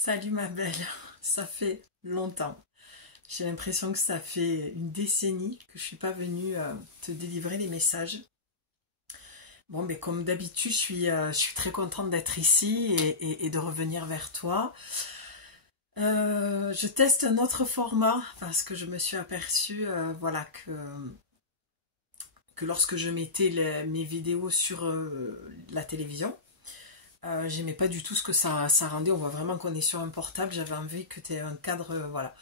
Salut ma belle, ça fait longtemps. J'ai l'impression que ça fait une décennie que je suis pas venue te délivrer les messages. Bon, mais comme d'habitude, je suis très contente d'être ici et de revenir vers toi. Je teste un autre format parce que je me suis aperçue, voilà, que lorsque je mettais mes vidéos sur la télévision, j'aimais pas du tout ce que ça rendait. On voit vraiment qu'on est sur un portable. J'avais envie que tu aies un cadre, voilà,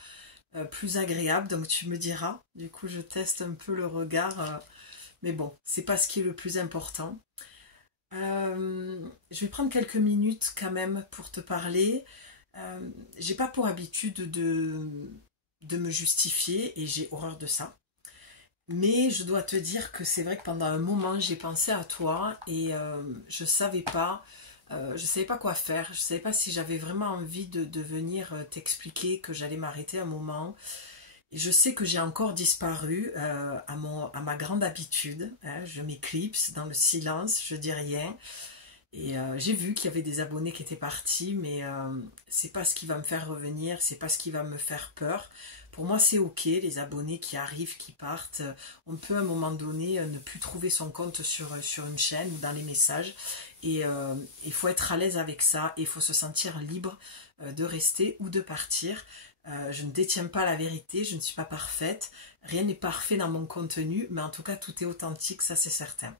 plus agréable. Donc tu me diras. Du coup, je teste un peu le regard. Mais bon, c'est pas ce qui est le plus important. Je vais prendre quelques minutes quand même pour te parler. J'ai pas pour habitude de me justifier et j'ai horreur de ça. Mais je dois te dire que c'est vrai que pendant un moment, j'ai pensé à toi et je savais pas quoi faire. Je savais pas si j'avais vraiment envie de venir t'expliquer que j'allais m'arrêter un moment. Et je sais que j'ai encore disparu à ma grande habitude, hein. Je m'éclipse dans le silence, je dis rien. Et j'ai vu qu'il y avait des abonnés qui étaient partis, mais c'est pas ce qui va me faire revenir, c'est pas ce qui va me faire peur. Pour moi, c'est ok, les abonnés qui arrivent, qui partent. On peut à un moment donné ne plus trouver son compte sur une chaîne ou dans les messages. Et il faut être à l'aise avec ça, et il faut se sentir libre de rester ou de partir. Je ne détiens pas la vérité, je ne suis pas parfaite. Rien n'est parfait dans mon contenu, mais en tout cas, tout est authentique, ça c'est certain.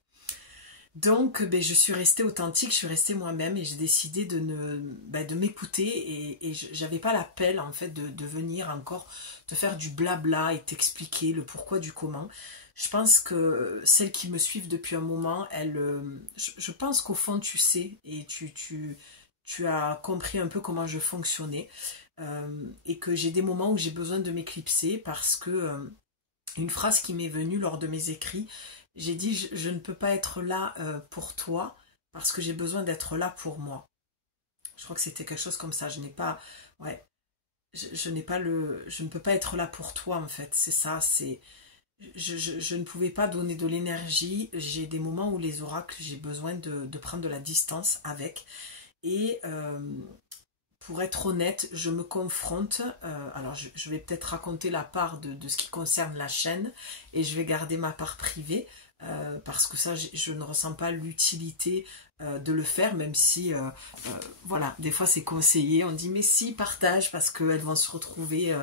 Donc, ben, je suis restée authentique, je suis restée moi-même et j'ai décidé de m'écouter et j'avais pas l'appel en fait de venir encore te faire du blabla et t'expliquer le pourquoi du comment. Je pense que celles qui me suivent depuis un moment, je pense qu'au fond tu sais et tu as compris un peu comment je fonctionnais et que j'ai des moments où j'ai besoin de m'éclipser parce que une phrase qui m'est venue lors de mes écrits, j'ai dit je ne peux pas être là pour toi parce que j'ai besoin d'être là pour moi. Je crois que c'était quelque chose comme ça. Je n'ai pas, ouais, je n'ai pas je ne peux pas être là pour toi en fait. C'est ça, je ne pouvais pas donner de l'énergie. J'ai des moments où les oracles, j'ai besoin de prendre de la distance avec. Et pour être honnête, je me confronte, alors je vais peut-être raconter la part de ce qui concerne la chaîne et je vais garder ma part privée parce que ça, je ne ressens pas l'utilité de le faire, même si, voilà, des fois c'est conseillé, on dit mais si, partage parce qu'elles vont se retrouver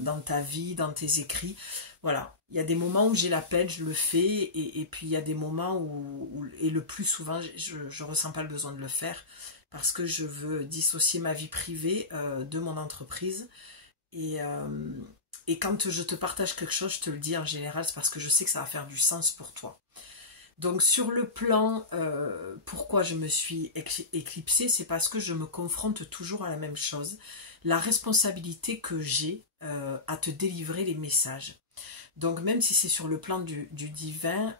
dans ta vie, dans tes écrits. Voilà, il y a des moments où j'ai la peine, je le fais et puis il y a des moments et le plus souvent, je ne ressens pas le besoin de le faire parce que je veux dissocier ma vie privée de mon entreprise. Et, euh, et quand je te partage quelque chose, je te le dis en général, c'est parce que je sais que ça va faire du sens pour toi. Donc sur le plan, pourquoi je me suis éclipsée, c'est parce que je me confronte toujours à la même chose, la responsabilité que j'ai à te délivrer les messages. Donc même si c'est sur le plan du divin,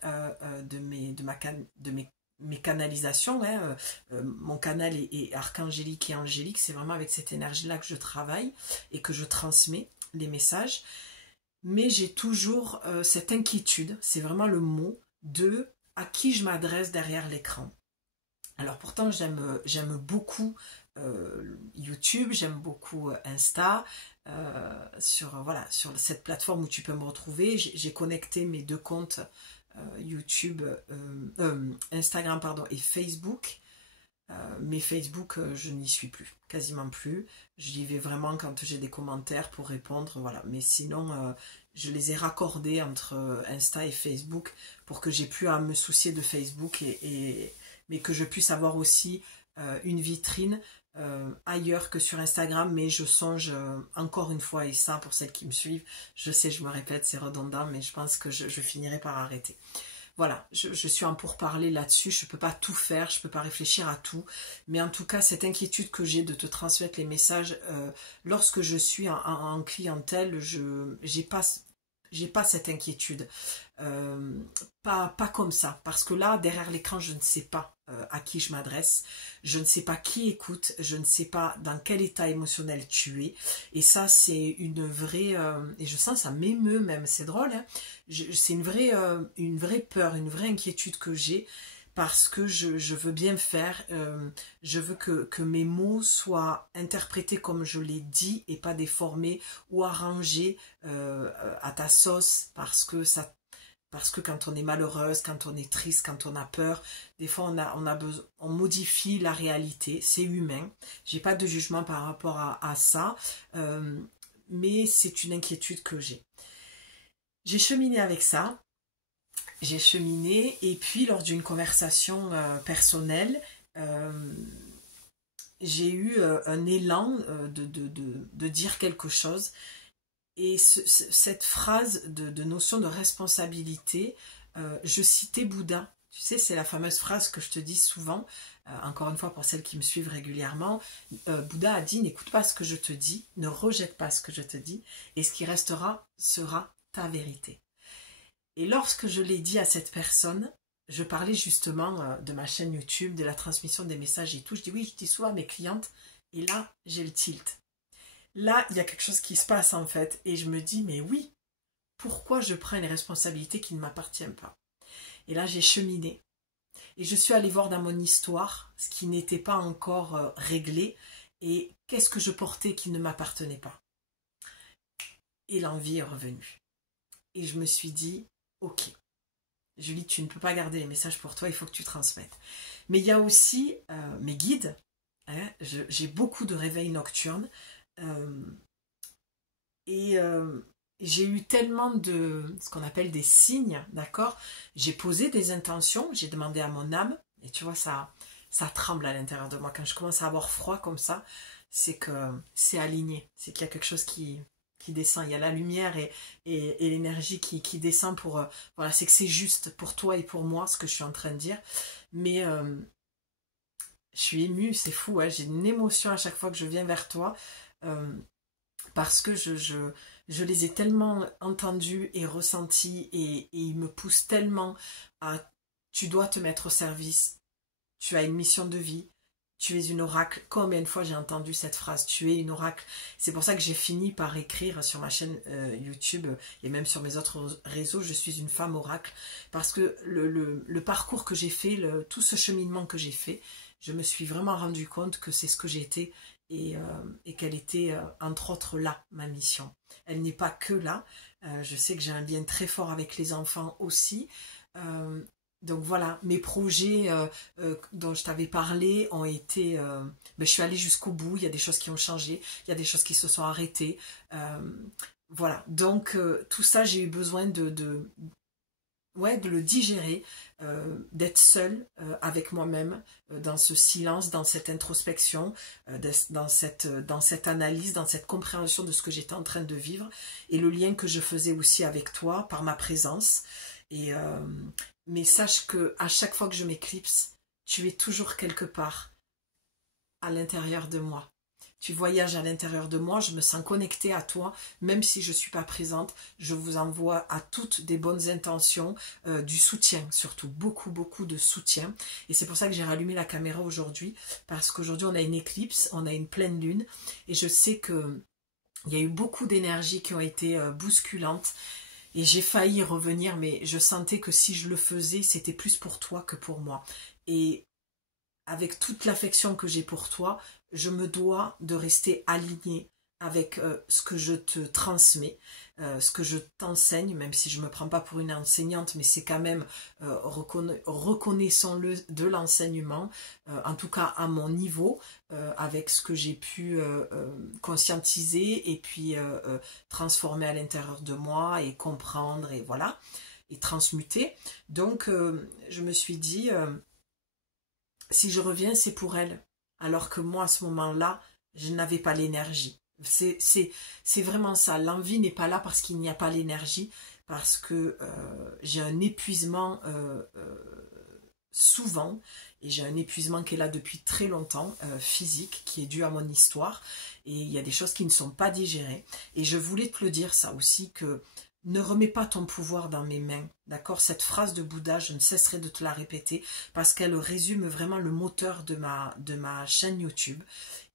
mes canalisations, hein, mon canal est archangélique et angélique, c'est vraiment avec cette énergie-là que je travaille et que je transmets les messages. Mais j'ai toujours cette inquiétude, c'est vraiment le mot, de à qui je m'adresse derrière l'écran. Alors pourtant j'aime beaucoup YouTube, j'aime beaucoup Insta, voilà, sur cette plateforme où tu peux me retrouver. J'ai connecté mes deux comptes YouTube, Instagram pardon, et Facebook. Mais Facebook, je n'y suis plus, quasiment plus. J'y vais vraiment quand j'ai des commentaires pour répondre, voilà. Mais sinon, je les ai raccordés entre Insta et Facebook pour que j'ai plus à me soucier de Facebook mais que je puisse avoir aussi une vitrine ailleurs que sur Instagram. Mais je songe encore une fois, et ça pour celles qui me suivent, je sais, je me répète, c'est redondant, mais je pense que je finirai par arrêter. Voilà, je suis en pourparlers là-dessus, je ne peux pas tout faire, je ne peux pas réfléchir à tout, mais en tout cas, cette inquiétude que j'ai de te transmettre les messages, lorsque je suis en clientèle, j'ai pas cette inquiétude. Euh, pas comme ça, parce que là, derrière l'écran, je ne sais pas à qui je m'adresse, je ne sais pas qui écoute, je ne sais pas dans quel état émotionnel tu es, et ça, c'est une vraie, et je sens ça m'émeut même, c'est drôle, hein, c'est une vraie peur, une vraie inquiétude que j'ai, parce que je veux bien faire, je veux que mes mots soient interprétés comme je l'ai dit et pas déformés ou arrangés à ta sauce, parce que quand on est malheureuse, quand on est triste, quand on a peur, des fois on modifie la réalité, c'est humain. J'ai pas de jugement par rapport à ça, mais c'est une inquiétude que j'ai. J'ai cheminé avec ça, j'ai cheminé, et puis lors d'une conversation personnelle, j'ai eu un élan de dire quelque chose. Et cette phrase de notion de responsabilité, je citais Bouddha. Tu sais, c'est la fameuse phrase que je te dis souvent, encore une fois pour celles qui me suivent régulièrement. Bouddha a dit, n'écoute pas ce que je te dis, ne rejette pas ce que je te dis, et ce qui restera sera ta vérité. Et lorsque je l'ai dit à cette personne, je parlais justement de ma chaîne YouTube, de la transmission des messages et tout. Je dis oui, je dis souvent à mes clientes, et là, j'ai le tilt. Là, il y a quelque chose qui se passe en fait, et je me dis, mais oui, pourquoi je prends une responsabilité qui ne m'appartient pas? Et là, j'ai cheminé, et je suis allée voir dans mon histoire ce qui n'était pas encore réglé, et qu'est-ce que je portais qui ne m'appartenait pas. Et l'envie est revenue. Et je me suis dit, ok, Julie, tu ne peux pas garder les messages pour toi, il faut que tu transmettes. Mais il y a aussi mes guides, hein, j'ai beaucoup de réveils nocturnes, j'ai eu tellement de ce qu'on appelle des signes, d'accord? J'ai posé des intentions, j'ai demandé à mon âme, et tu vois, ça tremble à l'intérieur de moi. Quand je commence à avoir froid comme ça, c'est que c'est aligné, c'est qu'il y a quelque chose qui descend. Il y a la lumière et l'énergie qui descend pour... voilà, c'est que c'est juste pour toi et pour moi, ce que je suis en train de dire. Mais je suis émue, c'est fou, hein, j'ai une émotion à chaque fois que je viens vers toi. Parce que je les ai tellement entendus et ressentis et ils me poussent tellement à tu dois te mettre au service, tu as une mission de vie, tu es une oracle. Combien de fois j'ai entendu cette phrase, tu es une oracle? C'est pour ça que j'ai fini par écrire sur ma chaîne YouTube et même sur mes autres réseaux, je suis une femme oracle, parce que le parcours que j'ai fait, tout ce cheminement que j'ai fait, je me suis vraiment rendu compte que c'est ce que j'ai été et qu'elle était entre autres là, ma mission. Elle n'est pas que là, je sais que j'ai un lien très fort avec les enfants aussi, donc voilà, mes projets dont je t'avais parlé ont été... je suis allée jusqu'au bout, il y a des choses qui ont changé, il y a des choses qui se sont arrêtées, voilà, donc tout ça j'ai eu besoin de le digérer, d'être seule avec moi-même, dans ce silence, dans cette introspection, dans cette analyse, dans cette compréhension de ce que j'étais en train de vivre, et le lien que je faisais aussi avec toi par ma présence. Mais sache que à chaque fois que je m'éclipse, tu es toujours quelque part à l'intérieur de moi. Tu voyages à l'intérieur de moi, je me sens connectée à toi, même si je ne suis pas présente. Je vous envoie à toutes des bonnes intentions, du soutien, surtout beaucoup, beaucoup de soutien. Et c'est pour ça que j'ai rallumé la caméra aujourd'hui, parce qu'aujourd'hui on a une éclipse, on a une pleine lune, et je sais qu'il y a eu beaucoup d'énergies qui ont été bousculantes. Et j'ai failli revenir, mais je sentais que si je le faisais, c'était plus pour toi que pour moi. Et avec toute l'affection que j'ai pour toi, je me dois de rester alignée avec ce que je te transmets, ce que je t'enseigne, même si je ne me prends pas pour une enseignante, mais c'est quand même, reconnaissons-le, de l'enseignement, en tout cas à mon niveau, avec ce que j'ai pu conscientiser et puis transformer à l'intérieur de moi et comprendre et voilà, et transmuter. Donc je me suis dit, si je reviens, c'est pour elle. Alors que moi, à ce moment-là, je n'avais pas l'énergie. C'est vraiment ça. L'envie n'est pas là parce qu'il n'y a pas l'énergie, parce que j'ai un épuisement souvent, et j'ai un épuisement qui est là depuis très longtemps, physique, qui est dû à mon histoire, et il y a des choses qui ne sont pas digérées. Et je voulais te le dire ça aussi, que ne remets pas ton pouvoir dans mes mains, d'accord? Cette phrase de Bouddha, je ne cesserai de te la répéter parce qu'elle résume vraiment le moteur de ma chaîne YouTube.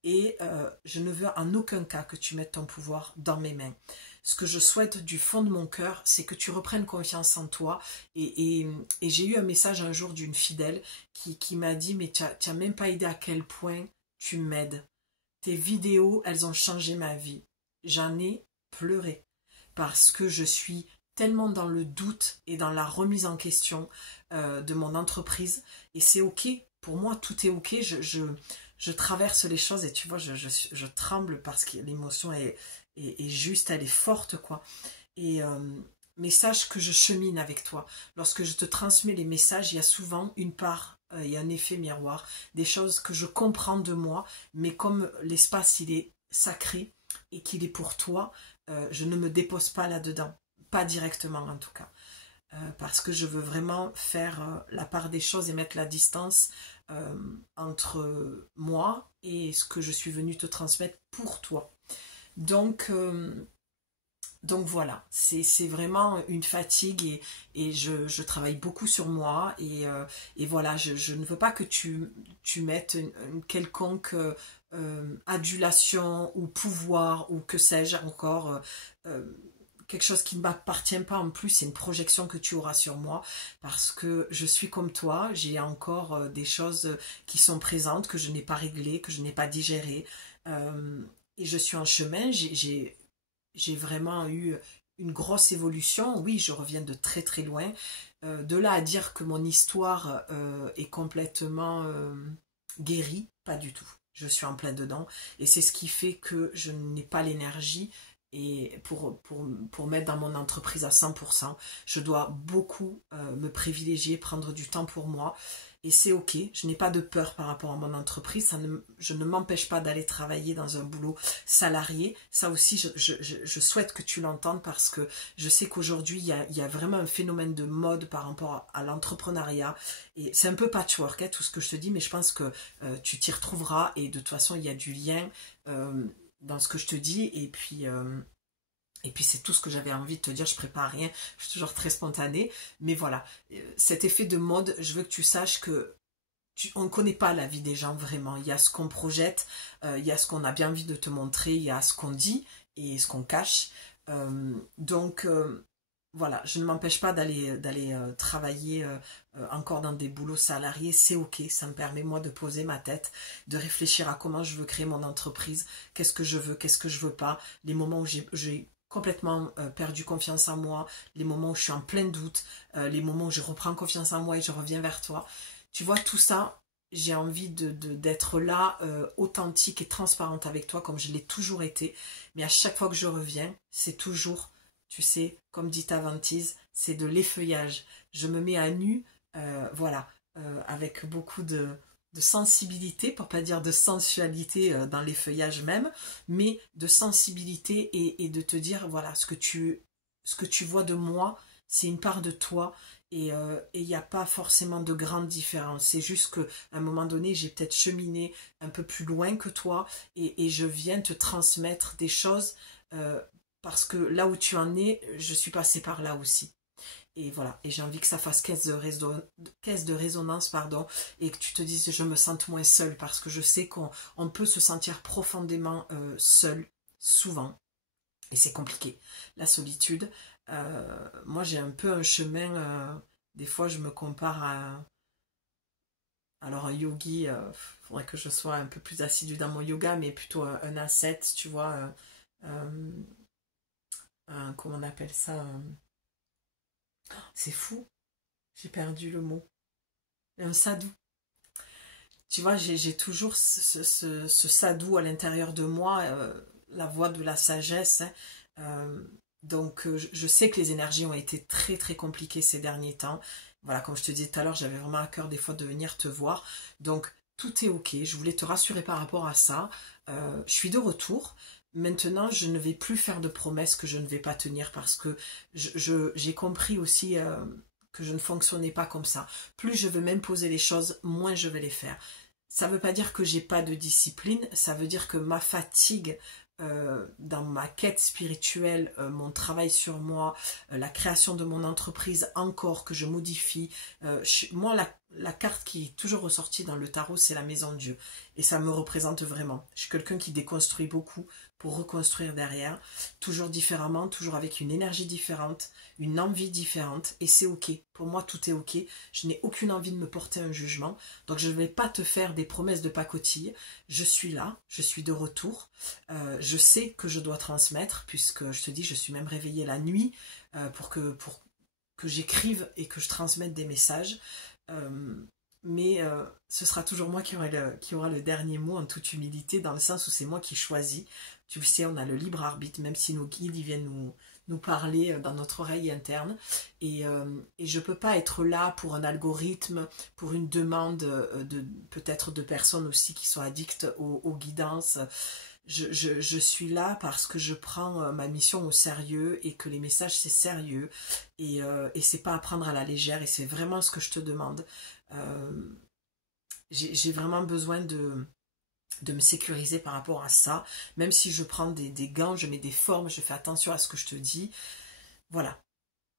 et je ne veux en aucun cas que tu mettes ton pouvoir dans mes mains. Ce que je souhaite du fond de mon cœur, c'est que tu reprennes confiance en toi. Et j'ai eu un message un jour d'une fidèle qui m'a dit « Mais tu n'as même pas idée à quel point tu m'aides. Tes vidéos, elles ont changé ma vie. » J'en ai pleuré parce que je suis tellement dans le doute et dans la remise en question de mon entreprise. Et c'est ok, pour moi tout est ok, je traverse les choses et tu vois, je tremble parce que l'émotion est juste, elle est forte quoi. Et mais sache que je chemine avec toi. Lorsque je te transmets les messages, il y a souvent une part, il y a un effet miroir, des choses que je comprends de moi, mais comme l'espace il est sacré et qu'il est pour toi, je ne me dépose pas là-dedans. Pas directement en tout cas, parce que je veux vraiment faire la part des choses et mettre la distance entre moi et ce que je suis venue te transmettre pour toi. Donc voilà, c'est vraiment une fatigue et je travaille beaucoup sur moi et voilà, je ne veux pas que tu mettes une quelconque adulation ou pouvoir ou que sais-je encore quelque chose qui ne m'appartient pas en plus, c'est une projection que tu auras sur moi parce que je suis comme toi, j'ai encore des choses qui sont présentes, que je n'ai pas réglées, que je n'ai pas digérées et je suis en chemin, j'ai vraiment eu une grosse évolution, oui je reviens de très très loin, de là à dire que mon histoire est complètement guérie, pas du tout, je suis en plein dedans et c'est ce qui fait que je n'ai pas l'énergie et pour mettre dans mon entreprise à 100%, je dois beaucoup me privilégier, prendre du temps pour moi. Et c'est ok, je n'ai pas de peur par rapport à mon entreprise, je ne m'empêche pas d'aller travailler dans un boulot salarié. Ça aussi, je souhaite que tu l'entendes parce que je sais qu'aujourd'hui, il y a vraiment un phénomène de mode par rapport à l'entrepreneuriat. Et c'est un peu patchwork, hein, tout ce que je te dis, mais je pense que tu t'y retrouveras et de toute façon, il y a du lien dans ce que je te dis et puis c'est tout ce que j'avais envie de te dire, je prépare rien, je suis toujours très spontanée, mais voilà, cet effet de mode, je veux que tu saches que on ne connaît pas la vie des gens vraiment, il y a ce qu'on projette, il y a ce qu'on a bien envie de te montrer, il y a ce qu'on dit et ce qu'on cache, donc voilà, je ne m'empêche pas d'aller travailler encore dans des boulots salariés, c'est ok, ça me permet moi de poser ma tête, de réfléchir à comment je veux créer mon entreprise, qu'est-ce que je veux, qu'est-ce que je veux pas, les moments où j'ai complètement perdu confiance en moi, les moments où je suis en plein doute, les moments où je reprends confiance en moi et je reviens vers toi. Tu vois, tout ça, j'ai envie d'être là, authentique et transparente avec toi comme je l'ai toujours été, mais à chaque fois que je reviens, c'est toujours... Tu sais, comme dit ta vantise, c'est de l'effeuillage. Je me mets à nu, voilà, avec beaucoup de sensibilité, pour pas dire de sensualité dans l'effeuillage même, mais de sensibilité et de te dire, voilà, ce que tu vois de moi, c'est une part de toi et il n'y a pas forcément de grande différence. C'est juste qu'à un moment donné, j'ai peut-être cheminé un peu plus loin que toi et je viens te transmettre des choses parce que là où tu en es, je suis passée par là aussi. Et voilà, et j'ai envie que ça fasse caisse de résonance, pardon, et que tu te dises je me sente moins seule, parce que je sais qu'on peut se sentir profondément seul, souvent, et c'est compliqué. La solitude, moi j'ai un peu un chemin, des fois je me compare à... Alors un yogi, faudrait que je sois un peu plus assidue dans mon yoga, mais plutôt un ascète, tu vois, comment on appelle ça c'est fou, j'ai perdu le mot. Un sadhu. Tu vois, j'ai toujours ce sadhu à l'intérieur de moi, la voix de la sagesse. Hein. Donc, je sais que les énergies ont été très très compliquées ces derniers temps. Voilà, comme je te disais tout à l'heure, j'avais vraiment à cœur des fois de venir te voir. Donc, tout est ok. Je voulais te rassurer par rapport à ça. Je suis de retour. Maintenant, je ne vais plus faire de promesses que je ne vais pas tenir parce que j'ai compris aussi que je ne fonctionnais pas comme ça. Plus je veux m'imposer les choses, moins je vais les faire. Ça ne veut pas dire que j'ai pas de discipline, ça veut dire que ma fatigue dans ma quête spirituelle, mon travail sur moi, la création de mon entreprise encore que je modifie. Moi, la carte qui est toujours ressortie dans le tarot, c'est la maison de Dieu. Et ça me représente vraiment. Je suis quelqu'un qui déconstruit beaucoup pour reconstruire derrière, toujours différemment, toujours avec une énergie différente, une envie différente, et c'est ok. Pour moi, tout est ok. Je n'ai aucune envie de me porter un jugement, donc je ne vais pas te faire des promesses de pacotille. Je suis là, je suis de retour. Je sais que je dois transmettre, puisque je te dis, je suis même réveillée la nuit pour que j'écrive et que je transmette des messages. Mais ce sera toujours moi qui aura le dernier mot en toute humilité, dans le sens où c'est moi qui choisis. Tu le sais, on a le libre arbitre, même si nos guides ils viennent nous parler dans notre oreille interne. Et je ne peux pas être là pour un algorithme, pour une demande peut-être de personnes aussi qui sont addictes aux guidances. Je suis là parce que je prends ma mission au sérieux et que les messages c'est sérieux et c'est pas à prendre à la légère et c'est vraiment ce que je te demande. J'ai vraiment besoin de me sécuriser par rapport à ça, même si je prends des gants, je mets des formes, je fais attention à ce que je te dis. Voilà,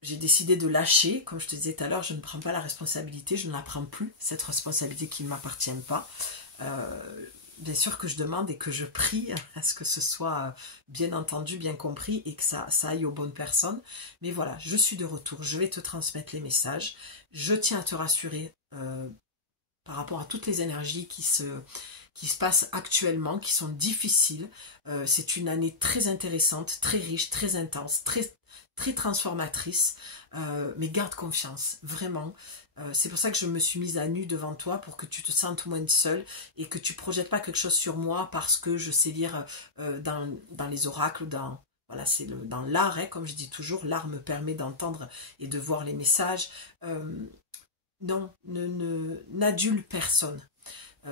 j'ai décidé de lâcher, comme je te disais tout à l'heure, je ne prends pas la responsabilité, je ne la prends plus, cette responsabilité qui ne m'appartient pas. Bien sûr que je demande et que je prie à ce que ce soit bien entendu, bien compris et que ça aille aux bonnes personnes. Mais voilà, je suis de retour, je vais te transmettre les messages. Je tiens à te rassurer par rapport à toutes les énergies qui se passent actuellement, qui sont difficiles. C'est une année très intéressante, très riche, très intense, très transformatrice. Mais garde confiance, vraiment. C'est pour ça que je me suis mise à nu devant toi pour que tu te sentes moins seule et que tu projettes pas quelque chose sur moi parce que je sais lire dans les oracles, voilà, c'est dans l'art, hein, comme je dis toujours, l'art me permet d'entendre et de voir les messages. Non, n'adule personne.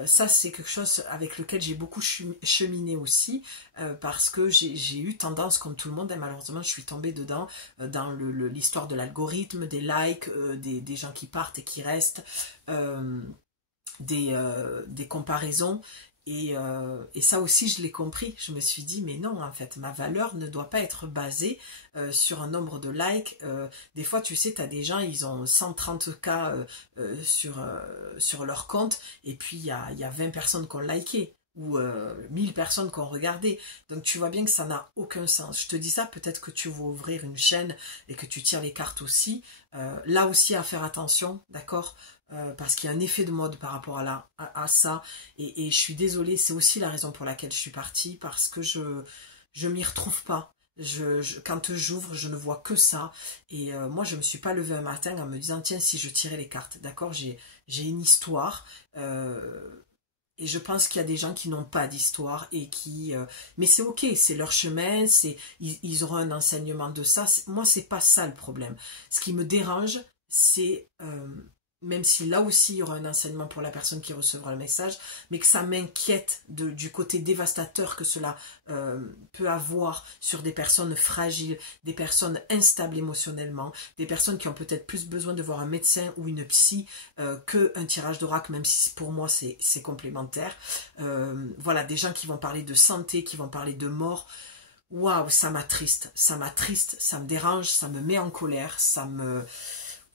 Ça, c'est quelque chose avec lequel j'ai beaucoup cheminé aussi, parce que j'ai eu tendance, comme tout le monde, et malheureusement, je suis tombée dedans, dans l'histoire de l'algorithme, des likes, des gens qui partent et qui restent, des comparaisons. Et ça aussi, je l'ai compris. Je me suis dit, mais non, en fait, ma valeur ne doit pas être basée sur un nombre de likes. Des fois, tu sais, tu as des gens, ils ont 130K sur leur compte, et puis il y a 20 personnes qui ont liké, ou 1000 personnes qui ont regardé. Donc, tu vois bien que ça n'a aucun sens. Je te dis ça, peut-être que tu veux ouvrir une chaîne et que tu tires les cartes aussi. Là aussi, à faire attention, d'accord ? Parce qu'il y a un effet de mode par rapport à ça, et je suis désolée, c'est aussi la raison pour laquelle je suis partie, parce que je m'y retrouve pas. Quand j'ouvre, je ne vois que ça, et moi je me suis pas levée un matin en me disant tiens, si je tirais les cartes, d'accord, j'ai une histoire, et je pense qu'il y a des gens qui n'ont pas d'histoire et qui mais c'est ok, c'est leur chemin, ils auront un enseignement de ça. Moi c'est pas ça le problème. Ce qui me dérange, c'est même si là aussi il y aura un enseignement pour la personne qui recevra le message, mais que ça m'inquiète du côté dévastateur que cela peut avoir sur des personnes fragiles, des personnes instables émotionnellement, des personnes qui ont peut-être plus besoin de voir un médecin ou une psy qu'un tirage d'oracle, même si pour moi c'est complémentaire. Voilà, des gens qui vont parler de santé, qui vont parler de mort. Waouh, ça m'attriste, ça me dérange, ça me met en colère, ça me...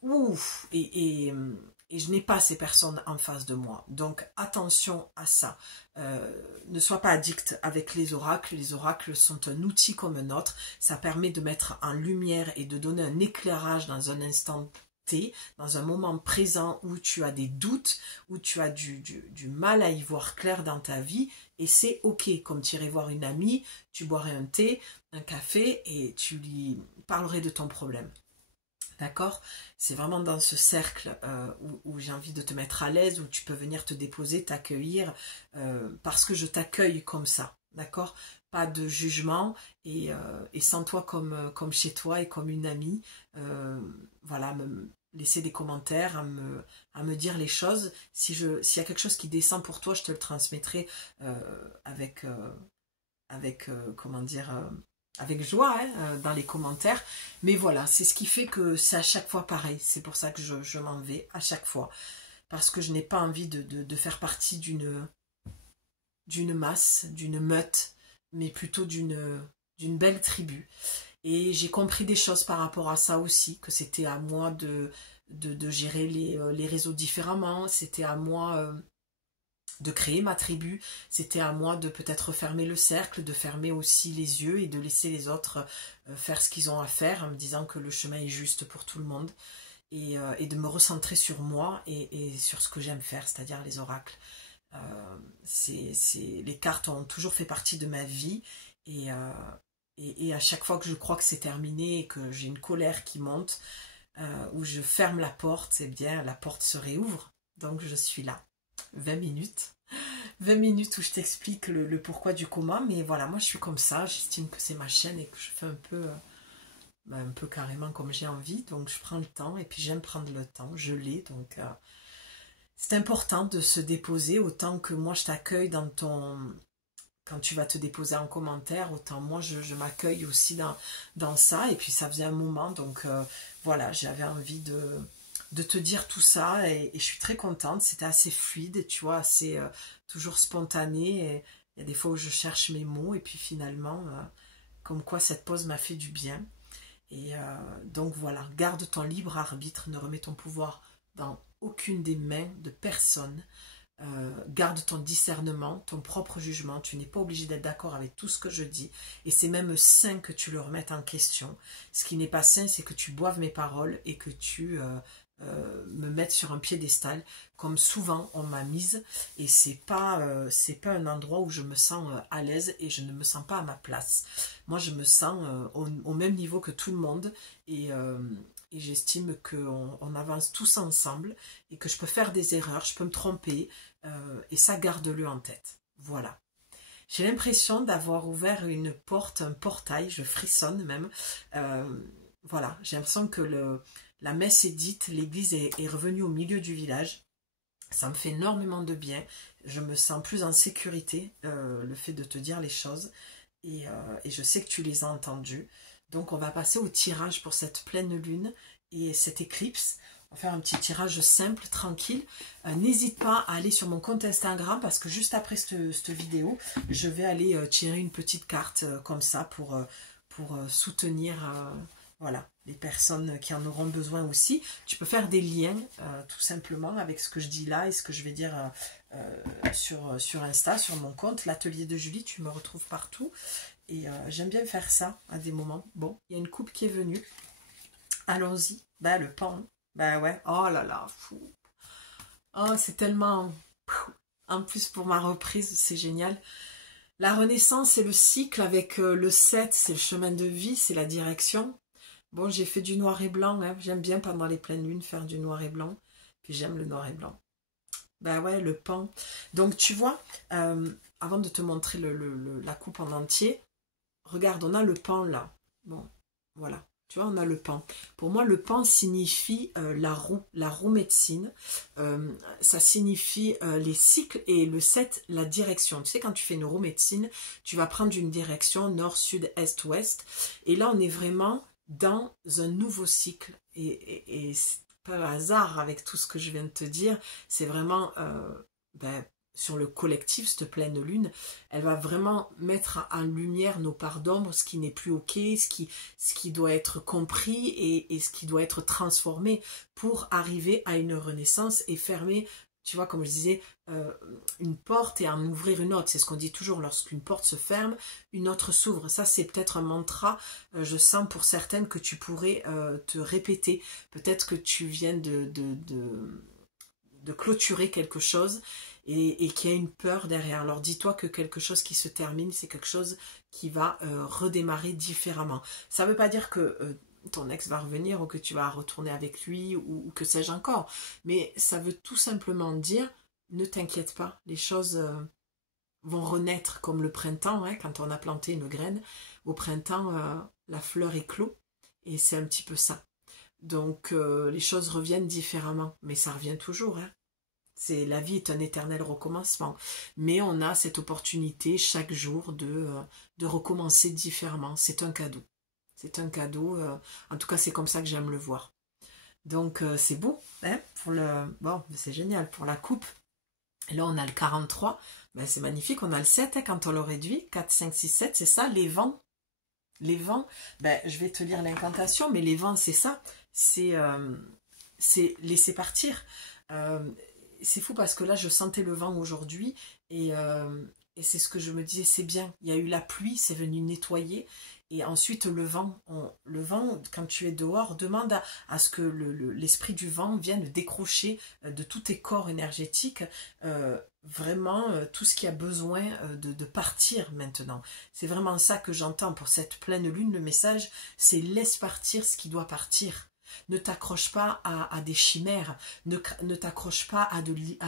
Ouf, et je n'ai pas ces personnes en face de moi. Donc attention à ça. Ne sois pas addict avec les oracles. Les oracles sont un outil comme un autre. Ça permet de mettre en lumière et de donner un éclairage dans un instant T, dans un moment présent où tu as des doutes, où tu as du mal à y voir clair dans ta vie. Et c'est ok, comme tu irais voir une amie, tu boirais un thé, un café et tu lui parlerais de ton problème. D'accord? C'est vraiment dans ce cercle où j'ai envie de te mettre à l'aise, où tu peux venir te déposer, t'accueillir, parce que je t'accueille comme ça. D'accord? Pas de jugement et sans toi comme chez toi et comme une amie. Voilà, me laisser des commentaires, à me dire les choses. S'il y a quelque chose qui descend pour toi, je te le transmettrai avec comment dire... avec joie dans les commentaires, mais voilà, c'est ce qui fait que c'est à chaque fois pareil, c'est pour ça que je m'en vais à chaque fois, parce que je n'ai pas envie de faire partie d'une masse, d'une meute, mais plutôt d'une belle tribu. Et j'ai compris des choses par rapport à ça aussi, que c'était à moi de gérer les réseaux différemment, c'était à moi de créer ma tribu, c'était à moi de peut-être fermer le cercle, de fermer aussi les yeux et de laisser les autres faire ce qu'ils ont à faire en me disant que le chemin est juste pour tout le monde et de me recentrer sur moi et sur ce que j'aime faire, c'est-à-dire les oracles. Les cartes ont toujours fait partie de ma vie et, euh, et à chaque fois que je crois que c'est terminé et que j'ai une colère qui monte, où je ferme la porte, eh bien la porte se réouvre. Donc je suis là. 20 minutes. 20 minutes où je t'explique le pourquoi du comment. Mais voilà, moi je suis comme ça. J'estime que c'est ma chaîne et que je fais un peu carrément comme j'ai envie. Donc je prends le temps et puis j'aime prendre le temps. Je l'ai. Donc c'est important de se déposer autant que moi je t'accueille dans ton... Quand tu vas te déposer en commentaire, autant moi je m'accueille aussi dans ça. Et puis ça faisait un moment. Donc voilà, j'avais envie de te dire tout ça et je suis très contente, c'était assez fluide, tu vois, assez toujours spontané, et il y a des fois où je cherche mes mots et puis finalement, comme quoi cette pause m'a fait du bien. Et donc voilà, garde ton libre arbitre, ne remets ton pouvoir dans aucune des mains de personne. Garde ton discernement, ton propre jugement, tu n'es pas obligé d'être d'accord avec tout ce que je dis et c'est même sain que tu le remettes en question. Ce qui n'est pas sain, c'est que tu boives mes paroles et que tu me mettes sur un piédestal comme souvent on m'a mise et c'est pas un endroit où je me sens à l'aise et je ne me sens pas à ma place. Moi je me sens au même niveau que tout le monde et j'estime qu'on avance tous ensemble et que je peux faire des erreurs, je peux me tromper et ça garde-le en tête. Voilà. J'ai l'impression d'avoir ouvert une porte, un portail, je frissonne même. Voilà, j'ai l'impression que la messe est dite, l'église est revenue au milieu du village. Ça me fait énormément de bien. Je me sens plus en sécurité, le fait de te dire les choses. Et je sais que tu les as entendues. Donc on va passer au tirage pour cette pleine lune et cette éclipse. On va faire un petit tirage simple, tranquille. N'hésite pas à aller sur mon compte Instagram parce que juste après cette vidéo, je vais aller tirer une petite carte comme ça pour soutenir voilà, les personnes qui en auront besoin aussi. Tu peux faire des liens tout simplement avec ce que je dis là et ce que je vais dire sur Insta, sur mon compte, l'atelier de Julie, tu me retrouves partout. Et j'aime bien faire ça à des moments. Bon, il y a une coupe qui est venue. Allons-y. Bah, le pan. Bah ouais. Oh là là, fou. Oh, c'est tellement... En plus, pour ma reprise, c'est génial. La renaissance, c'est le cycle avec le 7, c'est le chemin de vie, c'est la direction. Bon, j'ai fait du noir et blanc. Hein. J'aime bien pendant les pleines lunes faire du noir et blanc. Puis j'aime le noir et blanc. Bah ouais, le pan. Donc, tu vois, avant de te montrer la coupe en entier, regarde, on a le pan là. Bon, voilà. Tu vois, on a le pan. Pour moi, le pan signifie la roue médecine. Ça signifie les cycles et le 7, la direction. Tu sais, quand tu fais une roue médecine, tu vas prendre une direction nord, sud, est, ouest. Et là, on est vraiment dans un nouveau cycle. Et c'est pas un hasard avec tout ce que je viens de te dire. C'est vraiment... sur le collectif, cette pleine lune, elle va vraiment mettre en lumière nos parts d'ombre, ce qui n'est plus ok, ce qui doit être compris et ce qui doit être transformé pour arriver à une renaissance et fermer, tu vois, comme je disais, une porte et en ouvrir une autre. C'est ce qu'on dit toujours, lorsqu'une porte se ferme, une autre s'ouvre. Ça, c'est peut-être un mantra, je sens pour certaines que tu pourrais te répéter. Peut-être que tu viens de clôturer quelque chose et qu'il y a une peur derrière. Alors dis-toi que quelque chose qui se termine, c'est quelque chose qui va redémarrer différemment. Ça ne veut pas dire que ton ex va revenir ou que tu vas retourner avec lui ou que sais-je encore. Mais ça veut tout simplement dire, ne t'inquiète pas, les choses vont renaître comme le printemps, hein, quand on a planté une graine. Au printemps, la fleur éclot et c'est un petit peu ça. Donc les choses reviennent différemment, mais ça revient toujours, hein. La vie est un éternel recommencement, mais on a cette opportunité chaque jour de recommencer différemment. C'est un cadeau. C'est un cadeau. En tout cas, c'est comme ça que j'aime le voir. Donc, c'est beau. Hein, bon, c'est génial pour la coupe. Et là, on a le 43. Ben, c'est magnifique. On a le 7 hein, quand on le réduit. 4, 5, 6, 7. C'est ça, les vents. Les vents, ben, je vais te lire l'incantation, mais les vents, c'est ça. C'est laisser partir. Euh, c'est fou parce que là, je sentais le vent aujourd'hui et c'est ce que je me disais, c'est bien. Il y a eu la pluie, c'est venu nettoyer. Et ensuite, le vent, quand tu es dehors, demande à ce que l'esprit du vent vienne décrocher de tous tes corps énergétiques vraiment tout ce qui a besoin de partir maintenant. C'est vraiment ça que j'entends pour cette pleine lune. Le message, c'est laisse partir ce qui doit partir. Ne t'accroche pas à des chimères, ne t'accroche pas à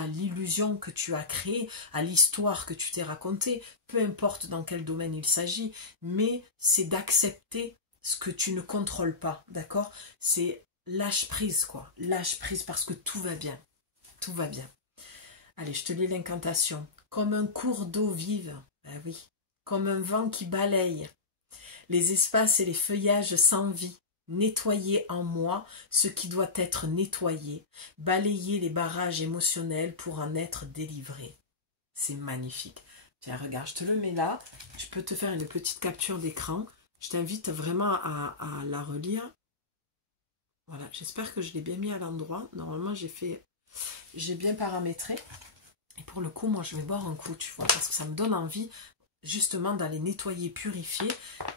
l'illusion que tu as créée, à l'histoire que tu t'es racontée, peu importe dans quel domaine il s'agit, mais c'est d'accepter ce que tu ne contrôles pas, d'accord? C'est lâche prise, quoi, lâche prise parce que tout va bien, tout va bien. Allez, je te lis l'incantation. Comme un cours d'eau vive, ben oui, comme un vent qui balaye les espaces et les feuillages sans vie. Nettoyer en moi ce qui doit être nettoyé, balayer les barrages émotionnels pour en être délivré. C'est magnifique. Tiens, regarde, je te le mets là. Je peux te faire une petite capture d'écran. Je t'invite vraiment à la relire. Voilà, j'espère que je l'ai bien mis à l'endroit. Normalement, j'ai bien paramétré. Et pour le coup, moi, je vais boire un coup, tu vois, parce que ça me donne envie justement d'aller nettoyer, purifier.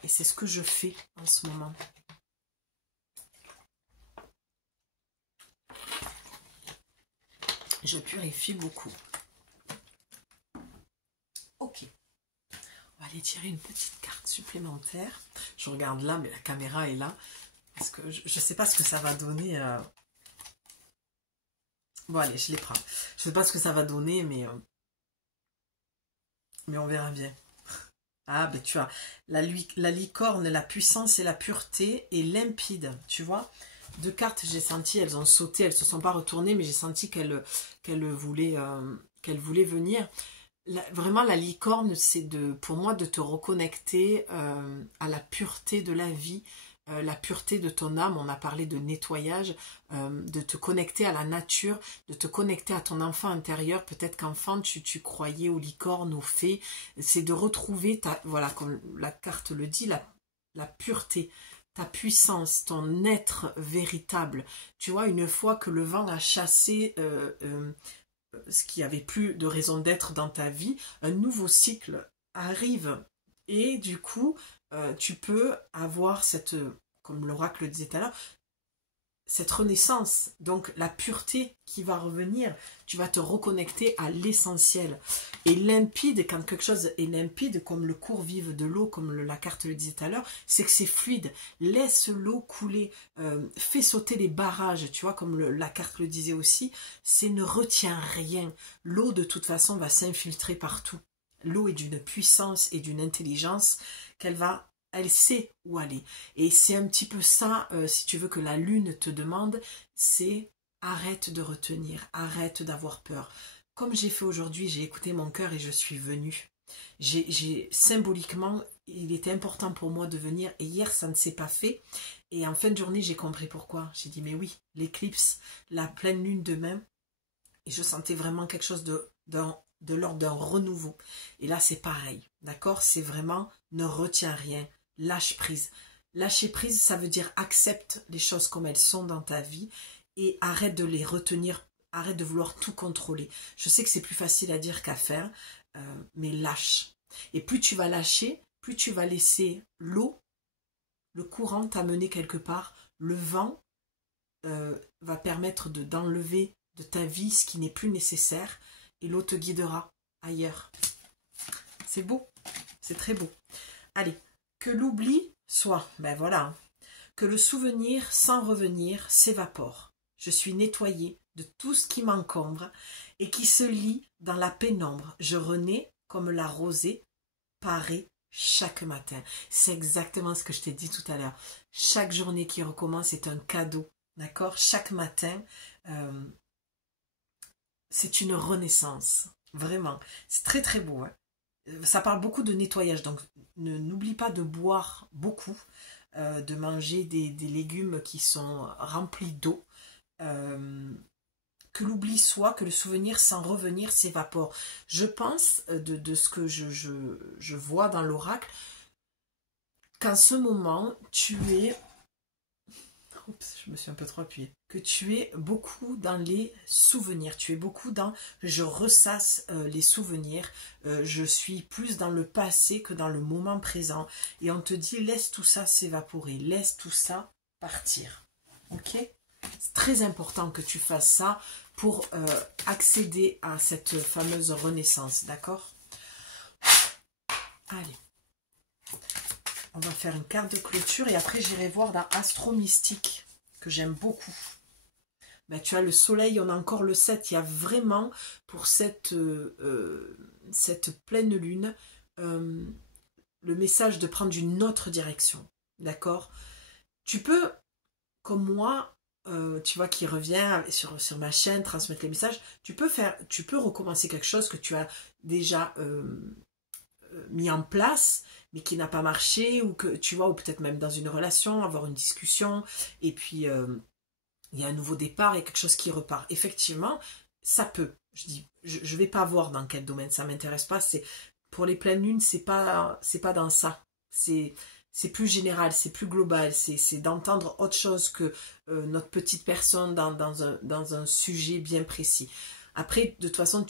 Et c'est ce que je fais en ce moment. Je purifie beaucoup. Ok. On va aller tirer une petite carte supplémentaire. Je regarde là, mais la caméra est là. Parce que je ne sais pas ce que ça va donner. Bon, allez, je les prends. Je ne sais pas ce que ça va donner, mais on verra bien. Ah, ben tu vois, la licorne, la puissance et la pureté est limpide, tu vois. Deux cartes, j'ai senti, elles ont sauté, elles ne se sont pas retournées, mais j'ai senti qu'elles voulaient venir. Vraiment, la licorne, c'est pour moi de te reconnecter à la pureté de la vie, la pureté de ton âme. On a parlé de nettoyage, de te connecter à la nature, de te connecter à ton enfant intérieur. Peut-être qu'enfant, tu croyais aux licornes, aux fées. C'est de retrouver, voilà, comme la carte le dit, la pureté, ta puissance, ton être véritable. Tu vois, une fois que le vent a chassé ce qui avait plus de raison d'être dans ta vie, un nouveau cycle arrive et du coup tu peux avoir cette, comme l'oracle le disait tout à l'heure, cette renaissance, donc la pureté qui va revenir, tu vas te reconnecter à l'essentiel. Et limpide, quand quelque chose est limpide, comme le cours vive de l'eau, comme la carte le disait tout à l'heure, c'est que c'est fluide. Laisse l'eau couler, fais sauter les barrages, tu vois, comme la carte le disait aussi, c'est ne retient rien. L'eau, de toute façon, va s'infiltrer partout. L'eau est d'une puissance et d'une intelligence elle sait où aller. Et c'est un petit peu ça, si tu veux, que la lune te demande, c'est arrête de retenir, arrête d'avoir peur. Comme j'ai fait aujourd'hui, j'ai écouté mon cœur et je suis venue. Symboliquement, il était important pour moi de venir et hier, ça ne s'est pas fait. Et en fin de journée, j'ai compris pourquoi. J'ai dit, mais oui, l'éclipse, la pleine lune demain, et je sentais vraiment quelque chose de l'ordre d'un renouveau. Et là, c'est pareil, d'accord? C'est vraiment, ne retiens rien. Lâche prise. Lâcher prise, ça veut dire accepte les choses comme elles sont dans ta vie et arrête de les retenir, arrête de vouloir tout contrôler. Je sais que c'est plus facile à dire qu'à faire, mais lâche. Et plus tu vas lâcher, plus tu vas laisser l'eau, le courant t'amener quelque part, le vent va permettre d'enlever de ta vie ce qui n'est plus nécessaire et l'eau te guidera ailleurs. C'est beau, c'est très beau. Allez. Que l'oubli soit, ben voilà, que le souvenir sans revenir s'évapore. Je suis nettoyée de tout ce qui m'encombre et qui se lie dans la pénombre. Je renais comme la rosée parée chaque matin. C'est exactement ce que je t'ai dit tout à l'heure. Chaque journée qui recommence est un cadeau, d'accord? Chaque matin, c'est une renaissance, vraiment. C'est très très beau, hein? Ça parle beaucoup de nettoyage, donc n'oublie pas de boire beaucoup, de manger des légumes qui sont remplis d'eau, que que l'oubli soit, que le souvenir sans revenir s'évapore. Je pense, de ce que je vois dans l'oracle, qu'en ce moment, tu es... Oups, je me suis un peu trop appuyée. Que tu es beaucoup dans les souvenirs. Tu es beaucoup dans... Je ressasse les souvenirs. Je suis plus dans le passé que dans le moment présent. Et on te dit, laisse tout ça s'évaporer. Laisse tout ça partir. Ok? C'est très important que tu fasses ça pour accéder à cette fameuse renaissance. D'accord? Allez. On va faire une carte de clôture et après j'irai voir dans Astro Mystique, que j'aime beaucoup. Ben, tu as le soleil, on a encore le 7. Il y a vraiment, pour cette pleine lune, le message de prendre une autre direction. D'accord? Tu peux, comme moi, tu vois, qui revient sur ma chaîne, transmettre les messages, tu peux recommencer quelque chose que tu as déjà mis en place, mais qui n'a pas marché, ou que tu vois, ou peut-être même dans une relation, avoir une discussion, et puis il y a un nouveau départ et quelque chose qui repart. Effectivement, ça peut. Je vais pas voir dans quel domaine, ça m'intéresse pas. C'est pour les pleines lunes, c'est pas dans ça. C'est plus général, c'est plus global, c'est d'entendre autre chose que notre petite personne dans un sujet bien précis. Après, de toute façon,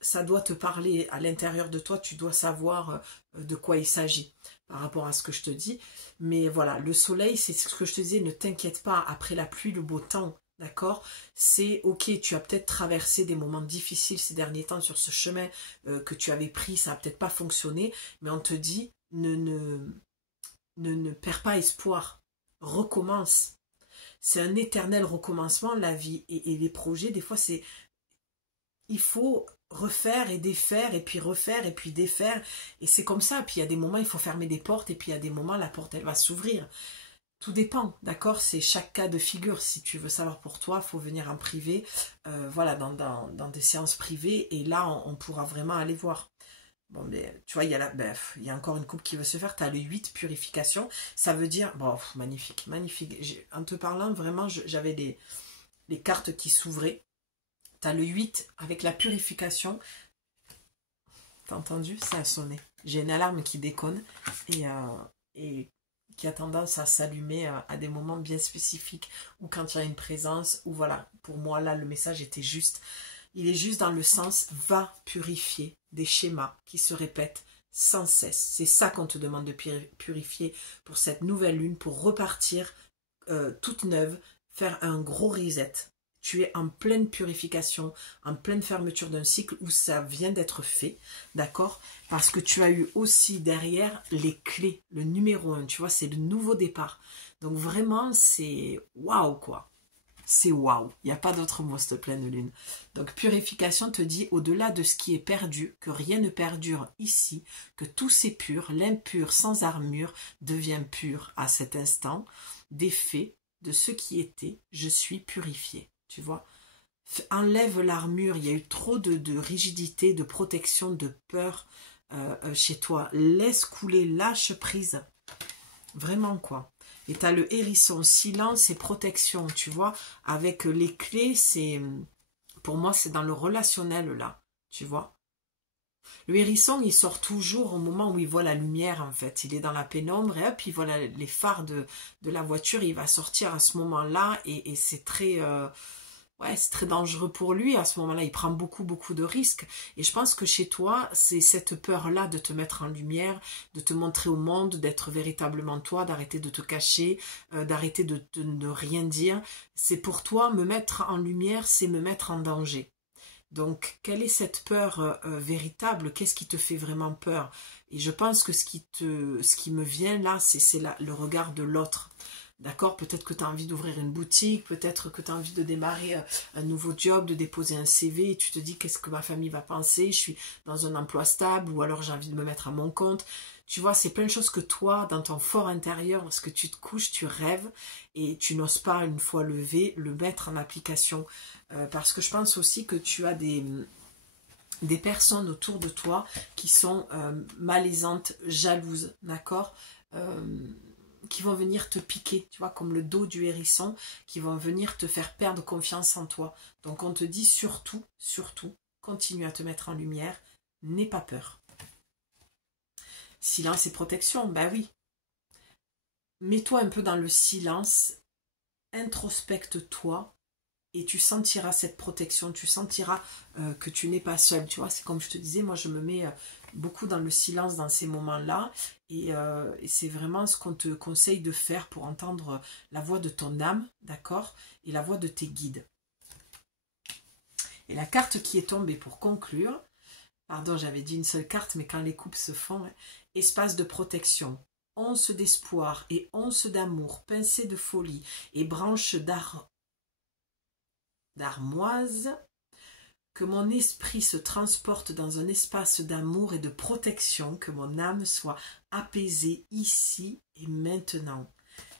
ça doit te parler à l'intérieur de toi, tu dois savoir de quoi il s'agit par rapport à ce que je te dis. Mais voilà, le soleil, c'est ce que je te disais, ne t'inquiète pas, après la pluie, le beau temps, d'accord? C'est ok, tu as peut-être traversé des moments difficiles ces derniers temps sur ce chemin que tu avais pris, ça n'a peut-être pas fonctionné, mais on te dit, ne perds pas espoir, recommence. C'est un éternel recommencement, la vie, et les projets, des fois, il faut refaire et défaire, et puis refaire, et puis défaire, et c'est comme ça. Puis il y a des moments, il faut fermer des portes, et puis il y a des moments, la porte, elle va s'ouvrir. Tout dépend, d'accord? C'est chaque cas de figure. Si tu veux savoir pour toi, il faut venir en privé, voilà, dans des séances privées, et là, on pourra vraiment aller voir. Bon, mais tu vois, il y a encore une coupe qui veut se faire. Tu as le 8, purification. Ça veut dire, bon, magnifique, magnifique. En te parlant, vraiment, j'avais les cartes qui s'ouvraient. Tu as le 8 avec la purification. T'as entendu? Ça a sonné. J'ai une alarme qui déconne et qui a tendance à s'allumer à des moments bien spécifiques ou quand il y a une présence. Ou voilà, pour moi, là, le message était juste. Il est juste dans le sens, va purifier des schémas qui se répètent sans cesse. C'est ça qu'on te demande de purifier pour cette nouvelle lune, pour repartir toute neuve, faire un gros reset. Tu es en pleine purification, en pleine fermeture d'un cycle où ça vient d'être fait, d'accord? Parce que tu as eu aussi derrière les clés, le numéro 1, tu vois, c'est le nouveau départ. Donc vraiment, c'est waouh quoi. C'est waouh, il n'y a pas d'autre mot cette pleine lune. Donc purification te dit au-delà de ce qui est perdu, que rien ne perdure ici, que tout s'épure, l'impur sans armure devient pur à cet instant. Des faits, de ce qui était, je suis purifié. Tu vois, enlève l'armure, il y a eu trop de rigidité, de protection, de peur chez toi. Laisse couler, lâche prise. Vraiment quoi. Et tu as le hérisson, silence et protection, tu vois. Avec les clés, pour moi, c'est dans le relationnel là, tu vois. Le hérisson, il sort toujours au moment où il voit la lumière, en fait. Il est dans la pénombre et hop, il voit les phares de la voiture. Il va sortir à ce moment-là et c'est très... ouais, c'est très dangereux pour lui. À ce moment-là, il prend beaucoup, beaucoup de risques. Et je pense que chez toi, c'est cette peur-là de te mettre en lumière, de te montrer au monde, d'être véritablement toi, d'arrêter de te cacher, d'arrêter de ne rien dire. C'est pour toi, me mettre en lumière, c'est me mettre en danger. Donc, quelle est cette peur véritable? Qu'est-ce qui te fait vraiment peur? Et je pense que ce qui me vient là, c'est le regard de l'autre. D'accord? Peut-être que tu as envie d'ouvrir une boutique, peut-être que tu as envie de démarrer un nouveau job, de déposer un CV, et tu te dis qu'est-ce que ma famille va penser? Je suis dans un emploi stable, ou alors j'ai envie de me mettre à mon compte. Tu vois, c'est plein de choses que toi, dans ton fort intérieur, lorsque tu te couches, tu rêves, et tu n'oses pas, une fois levé, le mettre en application. Parce que je pense aussi que tu as des personnes autour de toi qui sont malaisantes, jalouses, d'accord? venir te piquer, tu vois, comme le dos du hérisson, qui vont venir te faire perdre confiance en toi. Donc on te dit surtout, surtout, continue à te mettre en lumière, n'aie pas peur. Silence et protection, ben oui. Mets-toi un peu dans le silence, introspecte-toi, et tu sentiras cette protection, tu sentiras que tu n'es pas seul, tu vois. C'est comme je te disais, moi je me mets beaucoup dans le silence dans ces moments-là, et c'est vraiment ce qu'on te conseille de faire pour entendre la voix de ton âme, d'accord, et la voix de tes guides. Et la carte qui est tombée pour conclure, pardon, j'avais dit une seule carte, mais quand les coupes se font, hein, espace de protection, once d'espoir et once d'amour, pincée de folie et branche d'armoise, que mon esprit se transporte dans un espace d'amour et de protection, que mon âme soit apaisée ici et maintenant.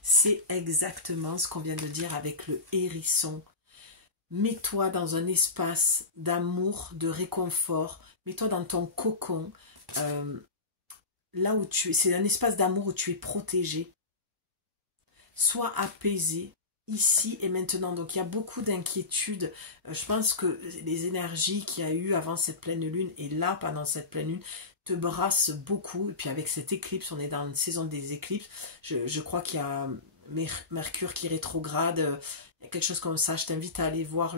C'est exactement ce qu'on vient de dire avec le hérisson. Mets-toi dans un espace d'amour, de réconfort, mets-toi dans ton cocon, là où tu es, c'est un espace d'amour où tu es protégé. Sois apaisé ici et maintenant. Donc il y a beaucoup d'inquiétudes. Je pense que les énergies qu'il y a eu avant cette pleine lune et là pendant cette pleine lune te brassent beaucoup. Et puis avec cette éclipse, on est dans une saison des éclipses. Je crois qu'il y a Mercure qui rétrograde, quelque chose comme ça. Je t'invite à aller voir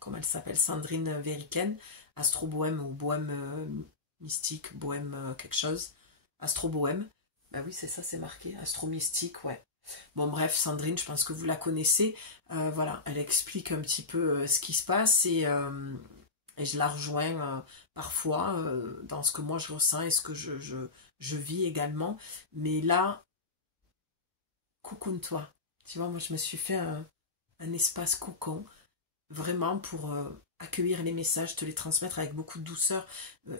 comment elle s'appelle, Sandrine Veriken, Astro Bohème ou Bohème mystique, Bohème quelque chose, Astro Bohème. Ben oui, c'est ça, c'est marqué, Astro mystique, ouais. Bon bref, Sandrine, je pense que vous la connaissez. Voilà, elle explique un petit peu ce qui se passe et je la rejoins parfois dans ce que moi je ressens et ce que je vis également. Mais là, cocoon-toi. Tu vois, moi je me suis fait un espace cocon, vraiment pour accueillir les messages, te les transmettre avec beaucoup de douceur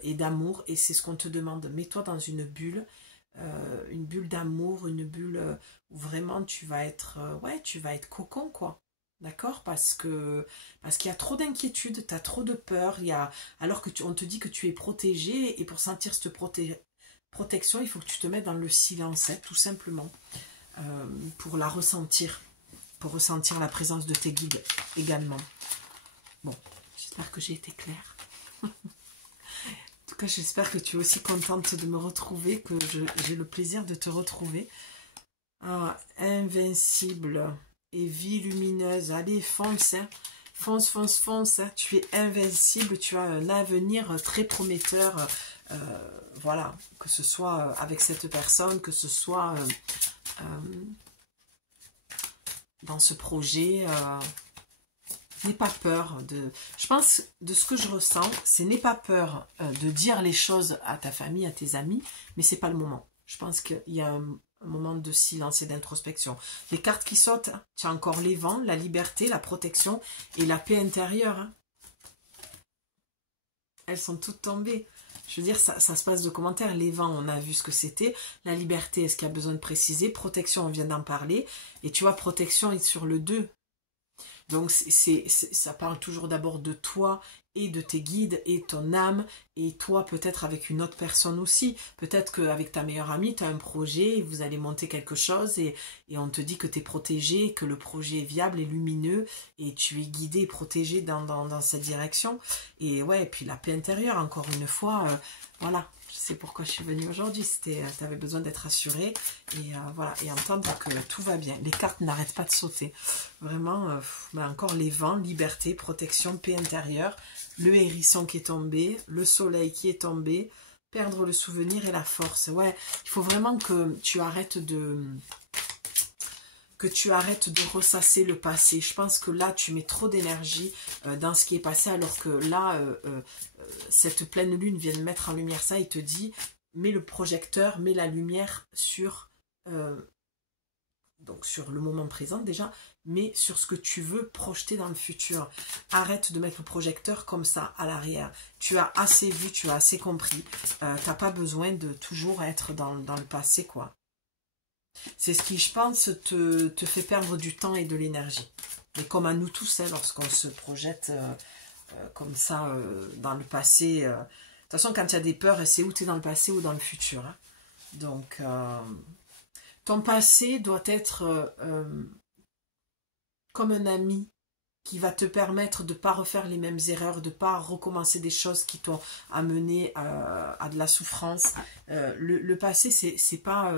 et d'amour. Et c'est ce qu'on te demande. Mets-toi dans une bulle d'amour, une bulle où vraiment tu vas être, ouais, tu vas être cocon, quoi. D'accord? Parce qu'il y a trop d'inquiétude, tu as trop de peur, alors que on te dit que tu es protégé, et pour sentir cette protection, il faut que tu te mettes dans le silence, hein, tout simplement, pour la ressentir, pour ressentir la présence de tes guides également. Bon, j'espère que j'ai été claire. En tout cas, j'espère que tu es aussi contente de me retrouver, que j'ai le plaisir de te retrouver. Ah, invincible et vie lumineuse. Allez, fonce, hein. Fonce, fonce, fonce. Hein. Tu es invincible, tu as un avenir très prometteur. Voilà, que ce soit avec cette personne, que ce soit dans ce projet. N'aie pas peur de... Je pense, de ce que je ressens, c'est n'aie pas peur de dire les choses à ta famille, à tes amis, mais c'est pas le moment. Je pense qu'il y a un moment de silence et d'introspection. Les cartes qui sautent, hein, tu as encore les vents, la liberté, la protection et la paix intérieure. Hein. Elles sont toutes tombées. Je veux dire, ça se passe de commentaires. Les vents, on a vu ce que c'était. La liberté, est-ce qu'il y a besoin de préciser? Protection, on vient d'en parler. Et tu vois, protection est sur le 2. Donc ça parle toujours d'abord de toi et de tes guides et ton âme, et toi peut-être avec une autre personne aussi. Peut-être qu'avec ta meilleure amie, tu as un projet, vous allez monter quelque chose et on te dit que tu es protégé, que le projet est viable et lumineux et tu es guidé et protégé dans cette direction. Et ouais, et puis la paix intérieure, encore une fois, voilà. C'est pourquoi je suis venue aujourd'hui, tu avais besoin d'être assurée et voilà, et entendre que tout va bien. Les cartes n'arrêtent pas de sauter. Vraiment, encore les vents, liberté, protection, paix intérieure, le hérisson qui est tombé, le soleil qui est tombé, perdre le souvenir et la force. Ouais, il faut vraiment que tu arrêtes de ressasser le passé. Je pense que là, tu mets trop d'énergie dans ce qui est passé, alors que là, cette pleine lune vient de mettre en lumière ça et te dit, mets le projecteur, mets la lumière sur le moment présent déjà, mais sur ce que tu veux projeter dans le futur. Arrête de mettre le projecteur comme ça à l'arrière. Tu as assez vu, tu as assez compris. T'as pas besoin de toujours être dans le passé, quoi. C'est ce qui, je pense, te fait perdre du temps et de l'énergie. Mais comme à nous tous, hein, lorsqu'on se projette comme ça dans le passé. De toute façon, quand il y a des peurs, c'est où tu es dans le passé ou dans le futur. Hein. Donc, ton passé doit être comme un ami qui va te permettre de ne pas refaire les mêmes erreurs, de ne pas recommencer des choses qui t'ont amené à de la souffrance. Le passé, c'est pas